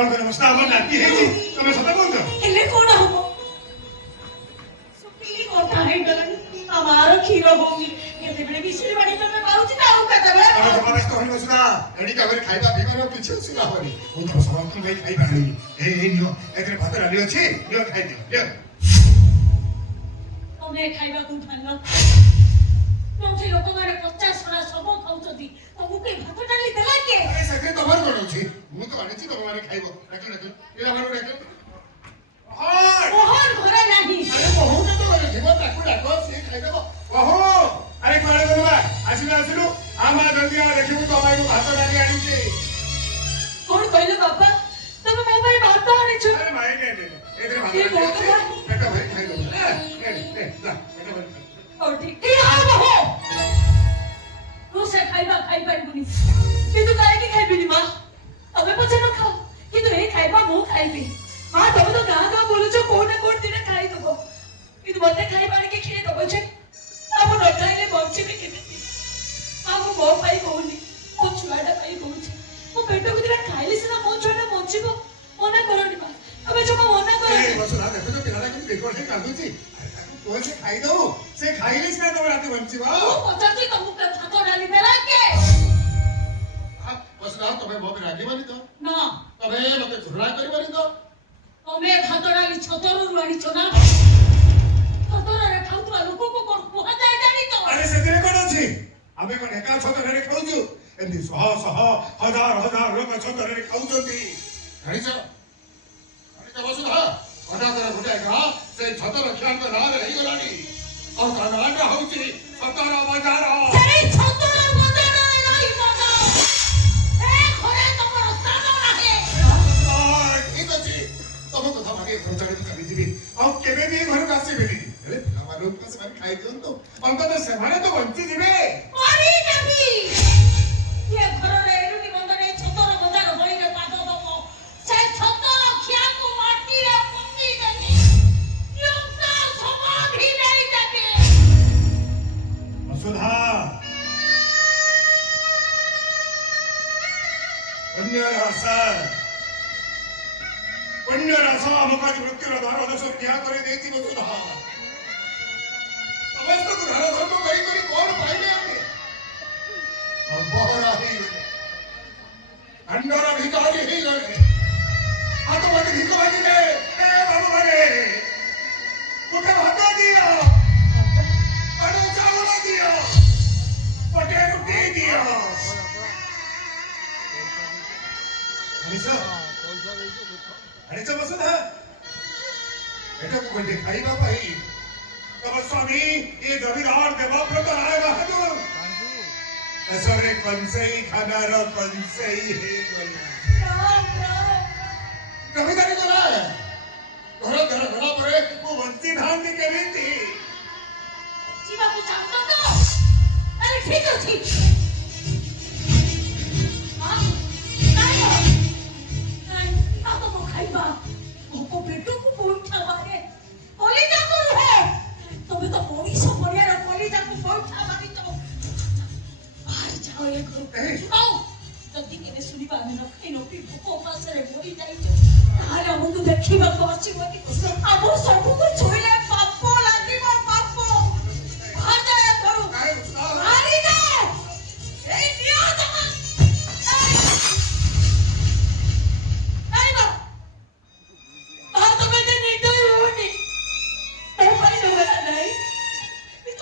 कौन करे मुस्ता हमर नाती है जी तमे सता बोल दो हेले कोण हो सुखी कोठा है गलन हमारो खीरो होगी केते बड़े बिसरी बाड़ी तमे पाउची ना हो कते बे अरे जमाना तो हनी मुस्ता एडी का बेरे खाइबा बिमानो पीछे सुगा होनी ओ तो सब तुम भाई खाइ बाड़ी ए नियो एतरे भात राली अछि नियो खाइ दियो तमे खाइबा को ठानो तोचे लोक मारे 50 सरा सब खाउछती तमु के भात डाली देला के अरे सके तमर कोन अछि मु तो आनिछि तम माने खाइबो राखल ए हमर राखल मोहन घरे नाही अरे बहुत तो बोले जीवन ताकू डाको से खाइ देबो ओहो अरे कोड़े बोलबा आसिलु आमा जल्दी आ देखिबु तो भाई को भात डाली आनी छे कोण कहलो बाबा तमे मोबाइल भात आनी छ अरे माय ने एतरे भात पेट भरी खाइ दो ले ला पेट भरी और ठीक है हो तू से खाइबा खाइ पारबुनी किंतु काहे की खाइबिनी मां तमे पछे न खाओ किंतु ए खाइबा मु खाइबी मां तमे तो गागा बोलो छ कोन कोन दिन खाइ दबो किंतु मते खाइ पार के खिए दबो छ अब न खाइले बंची में केते मां मु बो पाई कहूनी मो छुआडा पाई कहू छ मो पेट को दिन खाइले सिना मो छुआडा बंचीबो मना करनी मां अबे जो मना करे ए बस ना देखो तो पिलाला के देखो से कांदू छी तो से खाइ दो से खाइले से तो राती बंचीबा ओ पचाती तमु के भात डाली देला के बस ना तमे मो रागी बनी तो ना तमे मते झुरा करी बनी तो तमे भात डाली छतरु रुआडी चना छतरा रे खाउतवा लोक को कोन कुहा जाय जानी तो अरे से दिने कोन अछि आबे कोन एका छतरा रे खाउजु एंदी सह हजार लोक छतरा रे खाउजोती हरिच बस ना अडा तर गुटाएगा से छतर ख्यान तो ना रही गलानी और कनाडा होची छतरा बाजार सरे छतरा बाजार नहीं बाबा ए घरे तमर स्थान नाही ठीक अछि तब कथा मागे खर्चाडी चली जीबी अब केबे भी घर कासी बेली अरे हमार लोग का सब खाइ दन तो अंत तो सेमाने तो बंची जीबे मारी नहीं ये घर रे एरुटी बंदरे छतरा बाजार बळी रे पादो दमो से छतरा खिया को माटी रे पक्की देनी योगा समाधि नहीं जाके वसुधा पुण्य रसा मुखात मृत्यूला द्वार दशो क्या करे देती वसुधा समस्त को धर्म धर्म करी करी कौन पाइले आमे और बहरा ही गए अंडरा भिकारी ही गए हाथ में भिक मांगी दे ए भगवान मुझे भात दिया अरे चावल दिया पटे रोटी दिया अरे बस ना बेटा को बंदे खाइबा पाई तब स्वामी ये जमीदार देवाव्रत आएगा हजूर ऐसरे कंसई खानार कंसई हे राम राम जमीदारी को लाए घर परे वो बंसी धान दी के थी जीवा को जानता तो अरे ठीक है ठीक हां नहीं आ तो खाइबा को बेटो को पोइठा मारे कॉलेज को है तबे तो मोरी सब बढ़िया रे कॉलेज को पोइठा मारी तो बाहर जाओ ये घर आओ जल्दी के सुनी पाने न किनो पी भूको पास रे मोरी जाई तारे हम तो देखिबा को अछि बोली आबो सब को छोइले पापो लागिबो पापो बाहर जाए करू मारी जा ए नियो तमा आई बा बाहर तो मैं निर्दय होनी ओ भाई डोला नहीं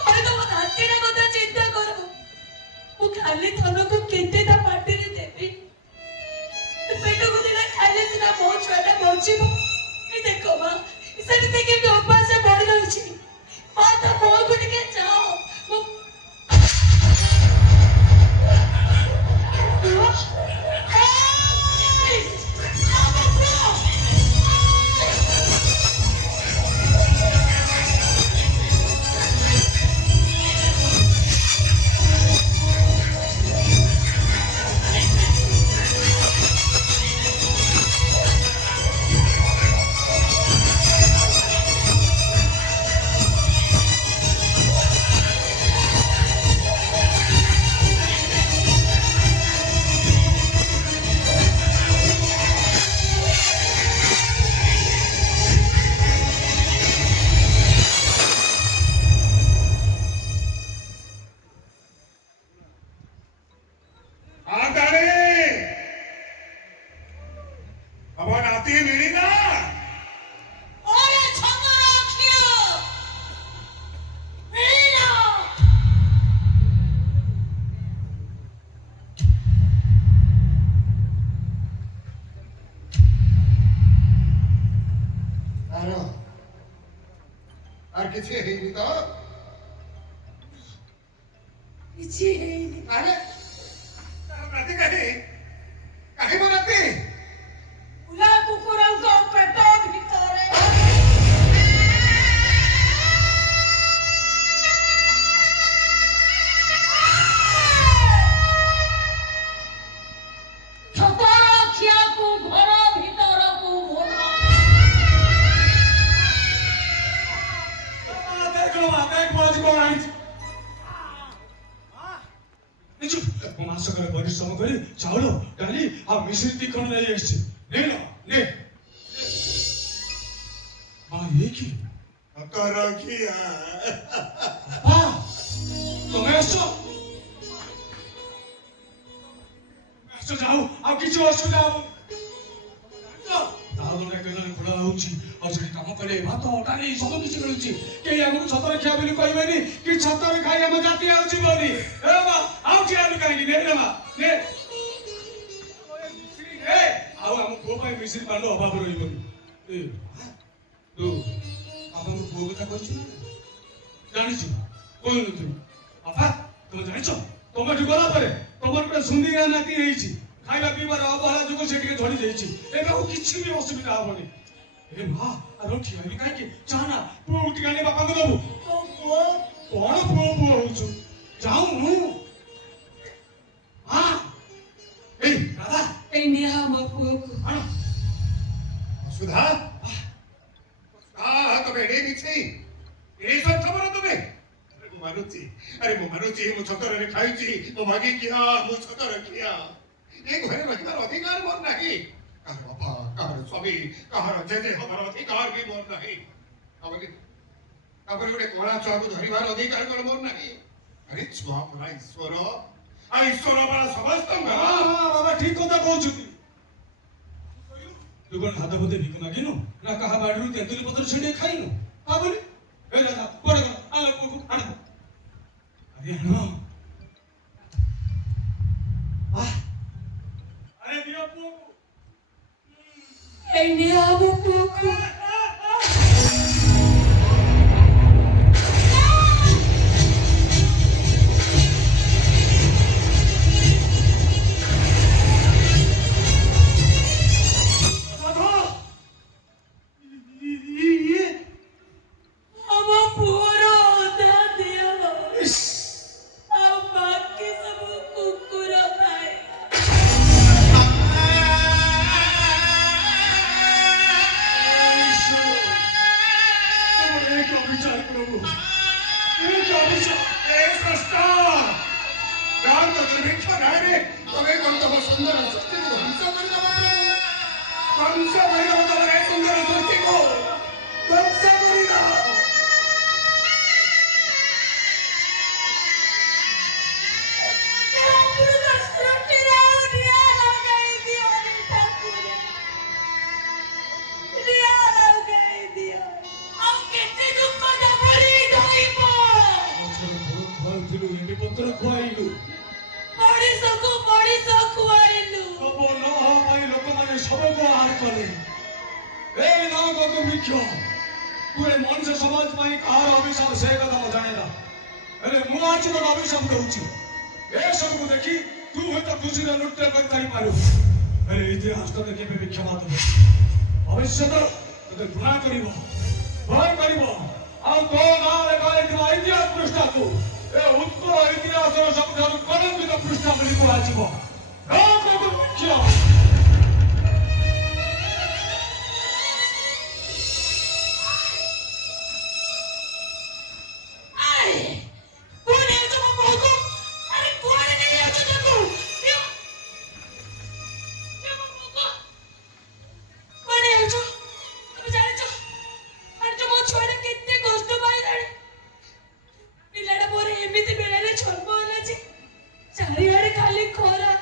थोड़े तो मन हाथ के ना কথা চিন্তা করো ও খালি থনো को केते दा पार्टी रे देबी पेट को दिना खाइले सिना बहुत छुआटा बचिबो ए देखो मां इसे ते के उपास से बढ़ जाउची मां तो मोर को के जाओ ହାତୀ ମିଳିଲା ଓରେ ଛମରାଖିଆ ମିଳିଲା আর কিছু ହେଇନି ତ କିଛି ହେଇନି ଆରେ ରାତି କାହିଁ ମୋ ରାତି ଉଲା କୁକୁରଙ୍କ ପେଟ ଭିତରେ ଛମରାଖିଆକୁ ଘର ଭିତରକୁ ଭୋଲା ମାସକରେ ପରିଶ୍ରମ କରି ଚାଉଳ ଡାଲି ଆଉ ମିଶ୍ରି ତିଖଣ ନେଇ ଆସିଛି ନେ ଇଏ କି ରଖିଆ ତମେ ଆସିଛ ଯାଉ ଆଉ କିଛି ଅସୁବିଧା ହବ ଦାଉଦରେ କେତେବେଳେ ଖୋଲା ହଉଛି ଆଉ ସେଠି କାମ କଲେ ଭାତ ଡାଲି ସବୁ କିଛି ମିଳୁଛି କେହି ଆମକୁ ଛତରେ ଖିଆ ବୋଲି କହିବେନି କି ଛତରେ ଖାଇ ଆମ ଜାତି ଆଉ ଯିବନି ଆଉ ଠିଆ ବି କାହିଁକି ନେ ଆଉ ଆମ ପୁଅ ପାଇଁ ମିଶ୍ରି ପାନ ଅଭାବ ରହିବନି ତୁ ବାପାଙ୍କ ପୁଅ କଥା କହିଛୁ ନା ଜାଣିଛୁ କହିନଥିବୁ ବାପା ତମେ ଜାଣିଛ ତମଠୁ ଗଲା ପରେ ତମର ଗୋଟେ ସୁନ୍ଦରିଆ ନାତି ହେଇଛି ଖାଇବା ପିଇବାର ଅବହେଳା ଯୋଗୁଁ ସେ ଟିକେ ଝଡି ଯାଇଛି ଏବେ ଆଉ କିଛି ବି ଅସୁବିଧା ହବନି ଏ ମା ଆଉ ଠିଆ ବି କାହିଁକି ଚାହା ପୁଅ ଉଠି କାଲି ବାପାଙ୍କୁ ଦବୁ କଣ ପୁଅ ହଉଛୁ ଯାଉନୁ ଏଇ ଦାଦା ଏଇ ନିହା ମୋ ପୁଅକୁ ସୁଧା ତମେ ଏଡେ ମିଛେଇ ଏଡେ ସ୍ୱାର୍ଥପର ତମେ ମୁଁ ମାନୁଛି ମୁଁ ଛତରେ ଖାଇଛି ମୋ ଭାଗି କିଆ ମୁଁ ଛତରେ ଖିଆ ଏ ଘରେ ରହିବାର ଅଧିକାର ମୋର ନାହିଁ କାହାର ବାପା କାହାର ସ୍ୱାମୀ କାହାର ଜେଜେ ହବାର ଅଧିକାର ବି ମୋର ନାହିଁ ତାପରେ ଗୋଟେ କଳା ଛୁଆକୁ ଧରିବାର ଅଧିକାର କଣ ମୋର ନାହିଁ ଆରେ ଛୁଆ ପରା ଈଶ୍ୱର ଆଉ ଈଶ୍ୱର ପରା ସମସ୍ତଙ୍କ ବାବା ଠିକ କଥା କହୁଛନ୍ତି ତୁ କଣ ହାତ ପତେ ଭିକ ମାଗିନୁ ନା କାହା ବାଡିରୁ ତେନ୍ତୁଲି ପତ୍ର ଛିଣ୍ଡେଇ ଖାଇନୁ ବୋଲି ଏ ଦାଦା କୁଆଡେ ଗଲ ଆଲେ ପୁଅକୁ ଆଣ ଆରେ ଆଣ ଆରେ ଦିଅ ପୁଅକୁ ଏଇ ନିହା ମୋ ପୁଅକୁ मनुष्य समाज कहार अभिशाप से कथा जाने मुझे तो अभिशाप दूची ए सब को देखी तू तो खुशी नृत्य कर इतिहास तो केवे क्षमा दब भविष्य तो घृणा कर भय कर तो ना लेखा इतिहास पृष्ठा को उत्तर इतिहास सब कलंकित पृष्ठा बोली कह ଚାରିଆଡେ ଖାଲି ଖରା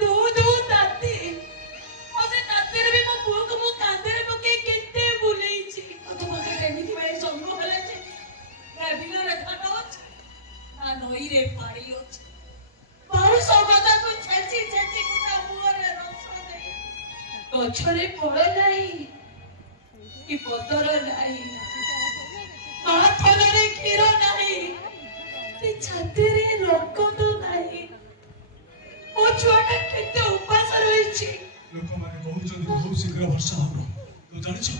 ଦୁ ଦୁ ତାତି ଗଛରେ ଫଳ ନାହିଁ କି ପତର ନାହିଁ, ମା ଥନରେ କ୍ଷୀର ନାହିଁ କି ଛାତିରେ ରକ୍ତ ନାହିଁ। ମୋ ଛୁଆଟା କେତେ ଉପାସ ରହିଛି। ଲୋକମାନେ କହୁଛନ୍ତି ବହୁତ ଶୀଘ୍ର ବର୍ଷା ହବ। ତୁ ଜାଣିଛୁ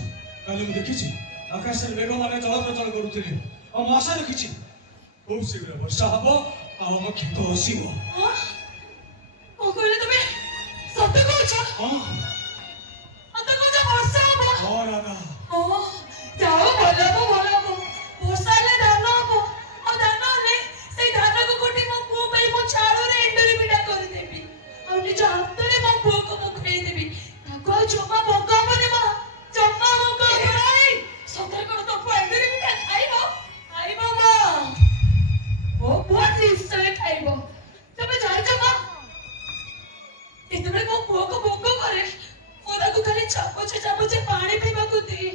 କାଲି ମୁଁ ଦେଖିଛି ଆକାଶରେ ମେଘମାନେ ଚଳପ୍ରଚଳ କରୁଥିଲେ ଆଉ ମୁଁ ଆଶା ରଖିଛି ବହୁତ ଶୀଘ୍ର ବର୍ଷା ହବ ଆଉ ଆମ କ୍ଷେତ ହସିବ। କଣ କହିଲେ ତମେ? ସତ କହୁଛ? ହଁ ସତ କହୁଛ ବର୍ଷା ହବ? ହଁ ରାଧା। ଯାଅ ଭଲ ହବ ଭଲ ହବ। ବର୍ଷା ହେଲେ ଧାନ ହବ ଆଉ ଧାନ ହେଲେ ସେଇ ଧାନକୁ କୋଟି ମୋ ପୁଅ ପାଇଁ ମୋ ଚାଉଳରେ ଏଣ୍ଡୁରି ପିଠା କରିଦେବି ଆଉ ନିଜ ହାତରେ ମୋ ପୁଅକୁ ମୁଁ ଖୁଆଇଦେବି। ତାକୁ ଆଉ ଜମା ଭୋଗ ହବନି ମା, ଜମା ଭୋଗ ହବନି। ସତରେ କଣ ତୋ ପୁଅ ଏଣ୍ଡୁରି ପିଠା ଖାଇବ? ଖାଇବ ମା, ମୋ ପୁଅ ନିଶ୍ଚୟ ଖାଇବ। ତମେ ଜାଣିଛ ମା, ଯେତେବେଳେ ମୋ ପୁଅକୁ ଭୋଗ କରେ ମୁଁ ତାକୁ ଖାଲି ଚାମଚେ ଚାମଚେ ପାଣି ପିଇବାକୁ ଦିଏ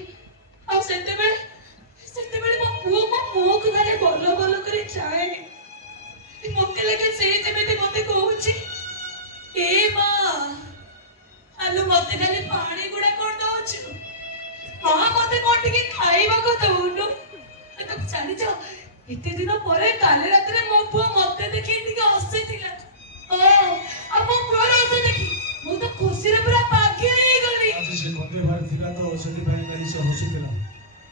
ଆଉ ସେତେବେଳେ ମୋ ପୁଅ ମୋ ମୁହଁକୁ ଖାଲି ଭଲ ଭଲ କରି ଚାହେଁ। ମତେ ଲାଗେ ସେ ଯେମିତି ମତେ କହୁଛି, ଏ ମା ଆଲୁ ମତେ ଖାଲି ପାଣି ଗୁଡା କଣ ଦଉଛୁ, ମା ମତେ କଣ ଟିକେ ଖାଇବାକୁ ଦଉନୁ। ତମେ ଜାଣିଛ ଏତେ ଦିନ ପରେ କାଲି ରାତିରେ ମୋ ପୁଅ ମତେ ଦେଖି ଟିକେ ହସିଥିଲା। ଆଉ ମୋ ପୁଅର ହସ ଦେଖି ମୁଁ ତ ଖୁସିରେ ପୁରା ପାଗଳ ହେଇଗଲି। ଆଜି ସେ ବନ୍ଦେବାର ଥିଲା ତ ସେଥିପାଇଁ କାଲି ସେ ହସିଥିଲା,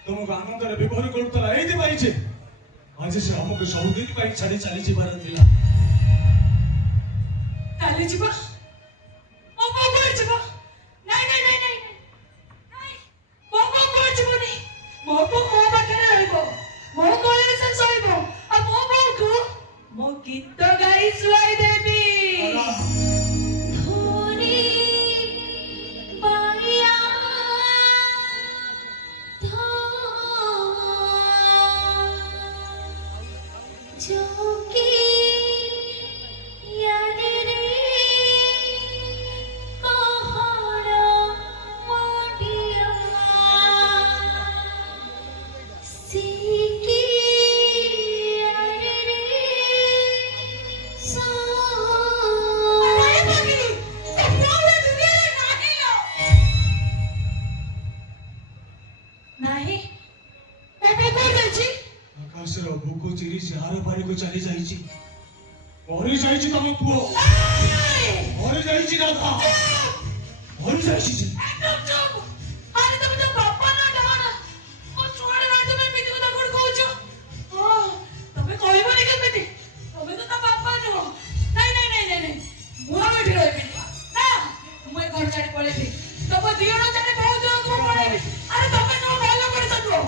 ତମକୁ ଆନନ୍ଦରେ ବିଭୋର କରୁଥିଲା। ଏଇଥିପାଇଁ ଯେ ଆଜି ସେ ଆମକୁ ସବୁଦିନ ପାଇଁ ଛାଡି ଚାଲି ଯିବାର ଥିଲା। କାଲି ଯିବ? ମୋ ପୁଅ କୁଆଡେ ଯିବ? ନାଇଁ ନାଇଁ ନାଇଁ ନାଇଁ ନାଇଁ, ମୋ ପୁଅ କୁଆଡେ ଯିବନି। ମୋ ପୁଅ ମୋ ପାଖରେ ରହିବ, ମୋ କୋଳରେ ସେ ଶୋଇବ ଆଉ ମୋ ପୁଅକୁ ମୁଁ ଗୀତ ଗାଇ ଶୁଆଇ ଦେବି। ଧୋନି ବାୟା जोगी यारे रे पहाड़ा माटिया सीकी यारे रे सो अरे बाकी तो पूरे दुनिया में नहीं लो नहीं मैं को जाची ଆକାଶର ଭୋକ ଚିରି ଚାର ପାରିକୁ ଚାଲି ଯାଇଛି। ମରି ଯାଇଛି ତମ ପୁଅ, ମରି ଯାଇଛି ରାଧା, ମରି ଯାଇଛି ସେ। एकदम चुप। अरे तुम तो पापा ना डरा ओ छोड़ ना तुम मिठी को गुड कहूछ। तमे कहबो नि केमिति, तमे तो ता पापा नो। नहीं नहीं नहीं नहीं नहीं मु मिठी रहबी ना, मु घर छाड़ी पळेबी। तब दियोनो छाड़ी बहुत दूर को पळेबी। अरे तमे नो भालो कर सकबो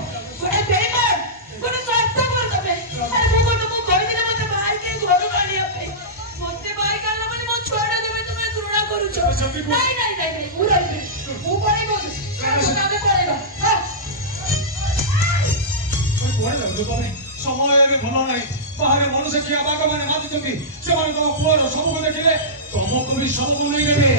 गोटे बेईमान गोटे स्वार्थपर तमे। अरे मु कहि दिले मते भाई के घर काढिया पे मते भाई काढला माने मो छोड़ा देबे तमे घृणा करूछ। नहीं नहीं नहीं नहीं मु रहबी, मु पळेबो तमे पळेबा। କୁଆଡେ ଯାଉଛ ତମେ? ସମୟ ଏବେ ଭଲ ନାହିଁ। ବାହାରେ ମନୁଷ୍ୟ କିଏ ବାଘ ମାନେ ମାତୁଛନ୍ତି, ସେମାନେ ତମ ପୁଅର ସବୁକୁ ଦେଖିଲେ ତମକୁ ବି ସବୁକୁ ନେଇନେବେ।